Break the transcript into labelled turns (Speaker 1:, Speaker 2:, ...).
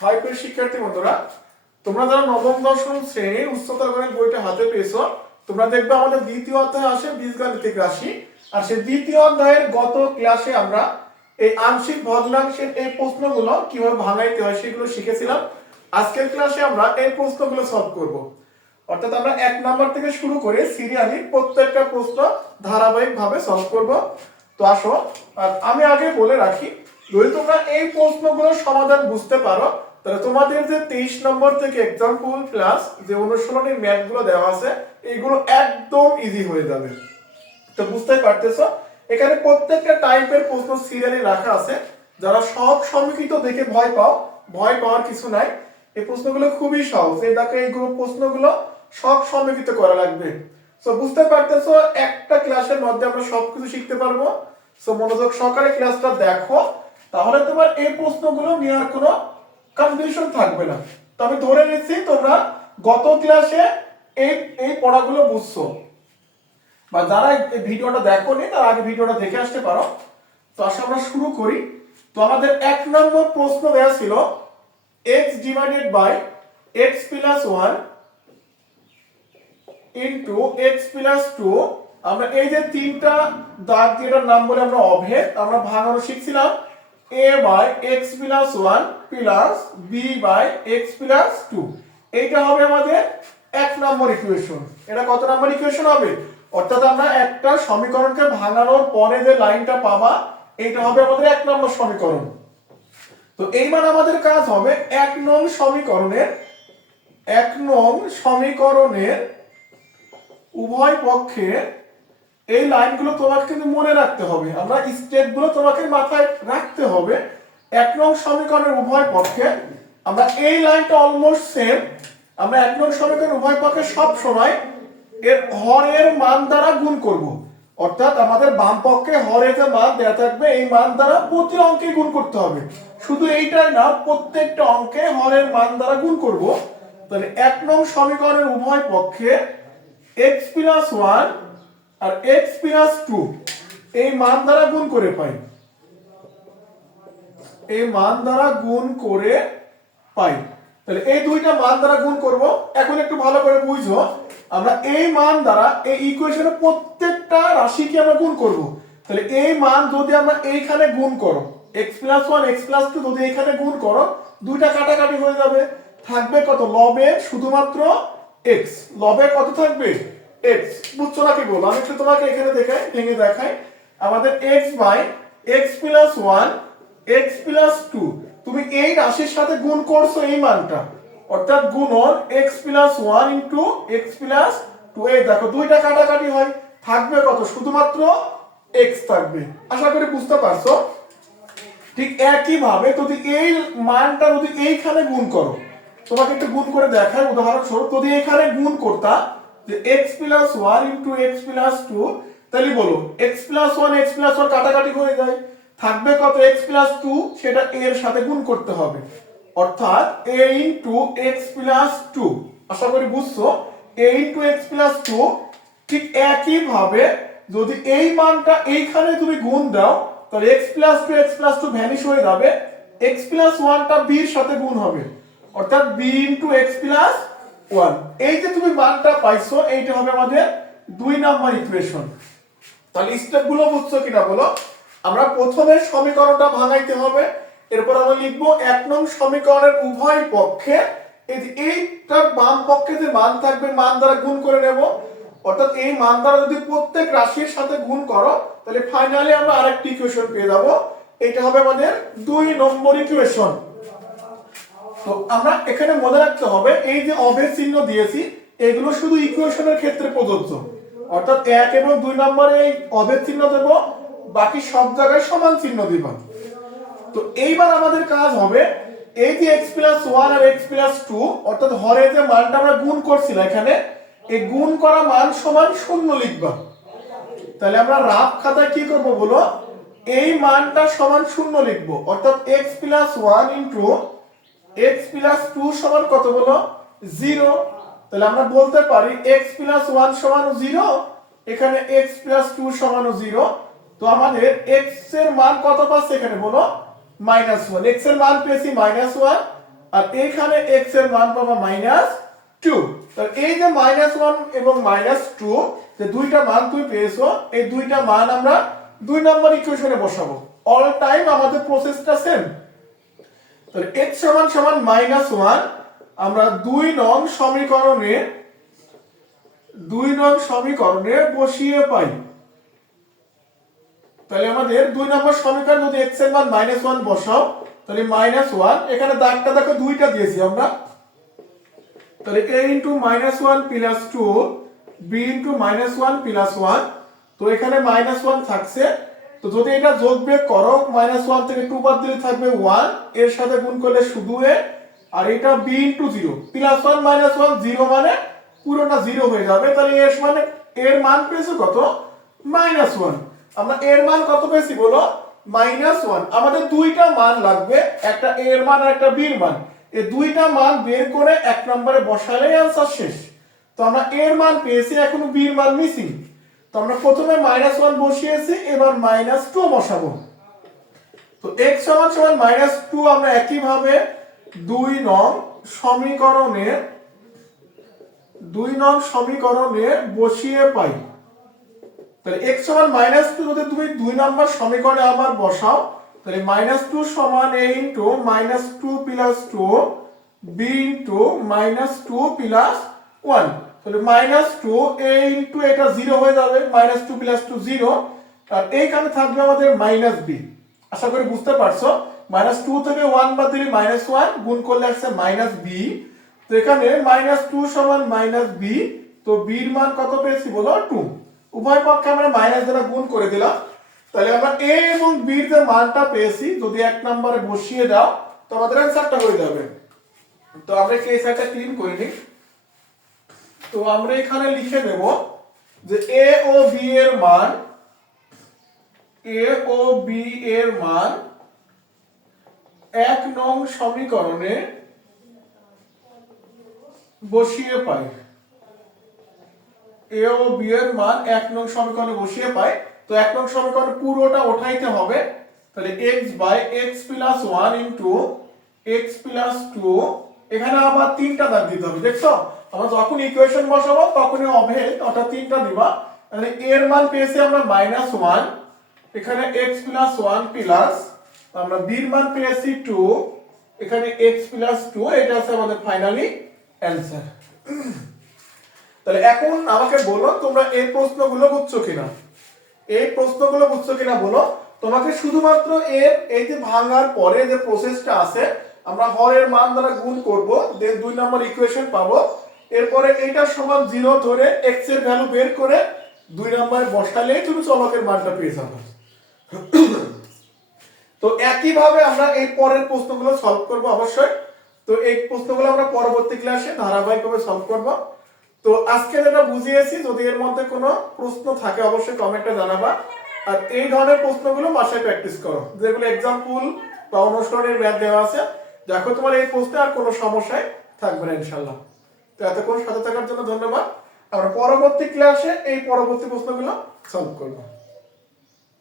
Speaker 1: High শিক্ষার্থী বন্ধুরা, তোমরা যারা নবম, দশম শ্রেণির উচ্চতর গণিত বইটা হাতে পেয়েছ, তোমরা দেখবে আমাদের দ্বিতীয় অধ্যায় আসে বীজগাণিতিক রাশি, আর সেই দ্বিতীয় অধ্যায়ের গত ক্লাসে আমরা এই আংশিক ভগ্নাংশের এই প্রশ্নগুলো কীভাবে ভাঙাইতে হয় সেগুলো শিখেছিলাম। আজকের ক্লাসে আমরা এই প্রশ্নগুলো সলভ করব। অর্থাৎ আমরা এক নাম্বার থেকে শুরু করে সিরিয়ালি প্রত্যেকটা প্রশ্ন ধারাবাহিকভাবে সলভ করব। তো আসো, আর আমি আগে বলে রাখি, যদি তোমরা এই প্রশ্নগুলোর সমাধান বুঝতে পারো তাহলে তোমাদের যে তেইশ নম্বর থেকে এক্সাম্পল প্লাস যে অনুশীলনের ম্যাথগুলো দেওয়া আছে, এইগুলো একদম ইজি হয়ে যাবে। তো বুঝতে পারতেছো? এখানে প্রত্যেকটা টাইপের প্রশ্ন সিরিয়ালে রাখা আছে। যারা সব সমীকৃত দেখে ভয় পাও, ভয় পাওয়ার কিছু নাই। এই প্রশ্নগুলো খুবই সহজ। এই দেখো, এই প্রশ্নগুলো সব সমীকৃত করা লাগবে। সো বুঝতে পারতেছো, একটা ক্লাসের মধ্যে আমরা সবকিছু শিখতে পারব। সো মনোযোগ সহকারে ক্লাসটা দেখো। তাহলে তোমার এই প্রশ্নগুলো নেওয়ার কোনো কনফিউশন থাকবে না। তো আমি ধরে নিচ্ছি তোমরা গত ক্লাসে এই এই পড়াগুলো বুঝছ। বা যারা এই ভিডিওটা দেখো নি তারা আগে ভিডিওটা দেখে আসতে পারো। তো আসলে আমরা শুরু করি। তো আমাদের এক নম্বর প্রশ্ন দেওয়া ছিল, x divided by x plus one into x plus two আমরা এই যে তিনটা দাগ যেটার নাম বলে আমরা অভেদ, আমরা ভাঙানো শিখছিলাম। A by x plus one plus B by x plus two এইটা হবে আমাদের এক নম্বর ইকুয়েশন এটা কত নম্বর ইকুয়েশন হবে? অর্থাৎ আমরা একটা সমীকরণকে ভাঙানোর পরে যে লাইনটা পাবা, এইটা হবে আমাদের এক নম্বর সমীকরণ। তো এইবার আমাদের কাজ হবে এক নং সমীকরণের, এক নং সমীকরণের উভয় পক্ষে এই লাইনগুলো তোমাকে কিন্তু মনে রাখতে হবে। আমরা স্টেপগুলো তোমাকে মাথায় রাখতে হবে। এক নং সমীকরণের উভয় পক্ষে আমরা এই লাইনটা অলমোস্ট সেম আমরা এক নং সমীকরণের উভয় পক্ষে সব সময় এর হরের মান দ্বারা গুণ করব। অর্থাৎ আমাদের বাম পক্ষে হরের যে মান দেওয়া থাকবে, এই মান দ্বারা প্রতি অঙ্কে গুণ করতে হবে। শুধু এইটাই না, প্রত্যেকটা অঙ্কে হরের মান দ্বারা গুণ করব। তাহলে এক নং সমীকরণের উভয় পক্ষে x প্লাস ওয়ান আর এক্স প্লাস টু এই মান দ্বারা গুণ করে পাই। এই মান দ্বারা গুণ করে পাই। তাহলে এই দুইটা মান দ্বারা গুণ করব। এখন একটু ভালো করে বুঝো, আমরা এই মান দ্বারা এই ইকুয়েশনের প্রত্যেকটা রাশিকে আমরা গুণ করব। তাহলে এই মান যদি আমরা এইখানে গুণ করো, x plus one x plus two যদি এইখানে গুণ করো, দুইটা কাটাকাটি হয়ে যাবে। থাকবে কত? লবে শুধুমাত্র এক্স লবে কত থাকবে? X, বুঝছ না কি বলো আমি একটু তোমাকে এখানে দেখাই, ভেঙে দেখাই। আমাদের x by x plus one x plus two তুমি এই রাশির সাথে গুণ করছ এই মানটা। অর্থাৎ গুণন x plus one into x plus two এই দেখো, দুইটা কাটাকাটি হয়। থাকবে কত? শুধুমাত্র x থাকবে। আশা করি বুঝতে পারছ? ঠিক একই ভাবে যদি এই মানটা যদি এইখানে গুণ করো, তোমাকে একটু গুণ করে দেখায় উদাহরণস্বরূপ, যদি এখানে গুণ করতা যে x plus one into x plus two তাহলে বলো x plus one x plus one কাটাকাটি হয়ে যায় থাকবে কত x প্লাস টু সেটা এর সাথে গুণ করতে হবে অর্থাৎ a into x plus two আশা করি বুঝছ a into x plus two ঠিক একই ভাবে যদি এই মানটা এইখানে তুমি গুণ দাও তাহলে x plus two x plus two vanish হয়ে যাবে x প্লাস ওয়ানটা এর সাথে গুণ হবে অর্থাৎ b into x plus one. এই যে তুমি মানটা পাইছো, এইটা হবে আমাদের দুই নাম্বার ইকুয়েশন তাহলে স্টেপগুলো বুঝছ কিনা বলো? আমরা প্রথমে সমীকরণটা ভাঙাইতে হবে, এরপর আমরা লিখব এক নং সমীকরণের উভয় পক্ষে এই যে এইটা বাম পক্ষে যে মান থাকবে, মান দ্বারা গুণ করে নেব। অর্থাৎ এই মান দ্বারা যদি প্রত্যেক রাশির সাথে গুণ করো, তাহলে ফাইনালি আমরা আরেকটি ইকুয়েশন পেয়ে যাব। এটা হবে আমাদের দুই নম্বর ইকুয়েশন তো আমরা এখানে মনে রাখতে হবে, এই যে অভেদ চিহ্ন দিয়েছি, এগুলো শুধু ইকুয়েশনের ক্ষেত্রে প্রযোজ্য। অর্থাৎ এক এবং দুই নম্বরে এই অভেদ চিহ্ন দেব, বাকি সব জায়গায় সমান চিহ্ন দিব। তো এইবার আমাদের কাজ হবে, এই যে এক্স প্লাস ওয়ান আর এক্স প্লাস টু অর্থাৎ হরে যে মানটা আমরা গুণ করছিলাম এখানে, এই গুণ করা মান সমান শূন্য লিখবা। তাহলে আমরা রাফ খাতায় কি করব বলো? এই মানটা সমান শূন্য লিখব। অর্থাৎ x plus one into x plus two সমান কত বলো? জিরো তাহলে আমরা বলতে পারি এক্স প্লাস ওয়ান সমান জিরো এখানে এক্স প্লাস টু সমান জিরো তো আমাদের এক্সের মান কত পাচ্ছে এখানে বলো? মাইনাস ওয়ান এক্সের মান পেয়েছি মাইনাস ওয়ান আর এখানে এক্সের মান পাবা মাইনাস টু তাহলে এই যে মাইনাস ওয়ান এবং মাইনাস টু যে দুইটা মান তুমি পেয়েছ, এই দুইটা মান আমরা দুই নম্বর ইকুয়েশনে বসাবো। অল টাইম আমাদের প্রসেসটা সেম তাহলে এক্স সমান সমান মাইনাস ওয়ান আমরা দুই নং সমীকরণে, দুই নং সমীকরণে বসিয়ে পাই। তাহলে আমাদের দুই নম্বর সমীকরণ যদি এক্সের মান মাইনাস ওয়ান বসাও, তাহলে মাইনাস ওয়ান এখানে দাগটা দেখো, দুইটা দিয়েছি আমরা। তাহলে a into minus one plus two B into minus one plus one তো এখানে মাইনাস ওয়ান থাকছে। তো যদি এটা যোগ বিয়োগ করো মাইনাস ওয়ান থেকে টু বাদ দিলে থাকবে ওয়ানের সাথে গুণ করলে শুধু এ, আর এটা B into zero plus one minus one zero মানে পুরোটা জিরো হয়ে যাবে। তাহলে এর মানে এর মান পেয়েছ কত? মাইনাস ওয়ান আমরা এর মান কত পেয়েছি বলো? মাইনাস ওয়ান আমাদের দুইটা মান লাগবে, একটা এর মান আর একটা বির মান। এই দুইটা মান বের করে এক নম্বরে বসালেই আনসার শেষ। তো আমরা এর মান পেয়েছি, এখনও বির মান মিসিং আমরা প্রথমে মাইনাস ওয়ান বসিয়েছি, এবার মাইনাস টু বসাবো। তো এক্স সমান সমান মাইনাস টু আমরা একইভাবে দুই নং সমীকরণে, দুই নং সমীকরণে বসিয়ে পাই। তাহলে এক্স সমান মাইনাস টু যদি তুমি দুই নম্বর সমীকরণে আবার বসাও, তাহলে মাইনাস টু সমান a into minus two plus two B into minus two plus one তাহলে মাইনাস টু এ ইন্টু এটা জিরো হয়ে যাবে minus two plus two zero আর এইখানে থাকবে আমাদের মাইনাস বি আশা করি বুঝতে পারছ? মাইনাস টু থেকে ওয়ান বাদ দিলে মাইনাস ওয়ান গুণ করলে আসছে মাইনাস বি তো এখানে মাইনাস টু সমান মাইনাস বি তো বির মান কত পেয়েছি বলো? টু উভয় পক্ষে আমরা মাইনাস দ্বারা গুণ করে দিলাম। তাহলে আমরা এ এবং বির যে মানটা পেয়েছি, যদি এক নম্বরে বসিয়ে দাও, তো আমাদের অ্যান্সারটা হয়ে যাবে। তো আমরা এই সাইডটা ক্লিন করে নিই তো আমরা এখানে লিখে নেব যে এ ও বি এর মান এ ও বি এর মান এক নং সমীকরণে বসিয়ে পাই। এ ও বি এর মান এক নং সমীকরণে বসিয়ে তো এক নং সমীকরণ পুরোটা ওঠাইতে হবে। তাহলে x by x plus one into x plus two এখানে আবার তিনটা দাগ দিতে হবে, দেখছ? আমরা যখন ইকুয়েশন বসাবো, তখনই অভেদ, অর্থাৎ তিনটা দিবা। তাহলে এর মান পেয়েছি আমরা মাইনাস ওয়ান এখানে এক্স প্লাস ওয়ান প্লাস আমরা বির মান পেয়েছি টু এখানে এক্স প্লাস টু এটা আছে আমাদের ফাইনালি অ্যান্সার তাহলে এখন আমাকে বলো তোমরা এই প্রশ্নগুলো বুঝছ কিনা? এই প্রশ্নগুলো বুঝছ কিনা বলো? তোমাকে শুধুমাত্র এর, এই যে ভাঙার পরে যে প্রসেসটা আছে, আমরা হরের মান দ্বারা গুণ করব দেন দুই নম্বর ইকুয়েশন পাবো। এরপরে এইটা সমান জিরো ধরে এক্সের ভ্যালু বের করে দুই নম্বরে বসালেই তুমি চলকের মানটা পেয়ে যাবে। তো একইভাবে আমরা এই পরের প্রশ্নগুলো সলভ করব অবশ্যই। তো এই প্রশ্নগুলো আমরা পরবর্তী ক্লাসে ধারাবাহিকভাবে সলভ করব। তো আজকে যেটা বুঝিয়েছি, যদি এর মধ্যে কোনো প্রশ্ন থাকে অবশ্যই কমেন্টে জানাবা। আর এই ধরনের প্রশ্নগুলো বাসায় প্র্যাকটিস করো। যেগুলো এক্সাম্পল বা অনুসরণের ম্যাথ দেওয়া আছে, দেখো তোমার এই প্রশ্নে আর কোনো সমস্যায় থাকবে না ইনশাল্লাহ তো এতক্ষণ সাথে থাকার জন্য ধন্যবাদ। আমরা পরবর্তী ক্লাসে এই পরবর্তী প্রশ্নগুলো সলভ করব।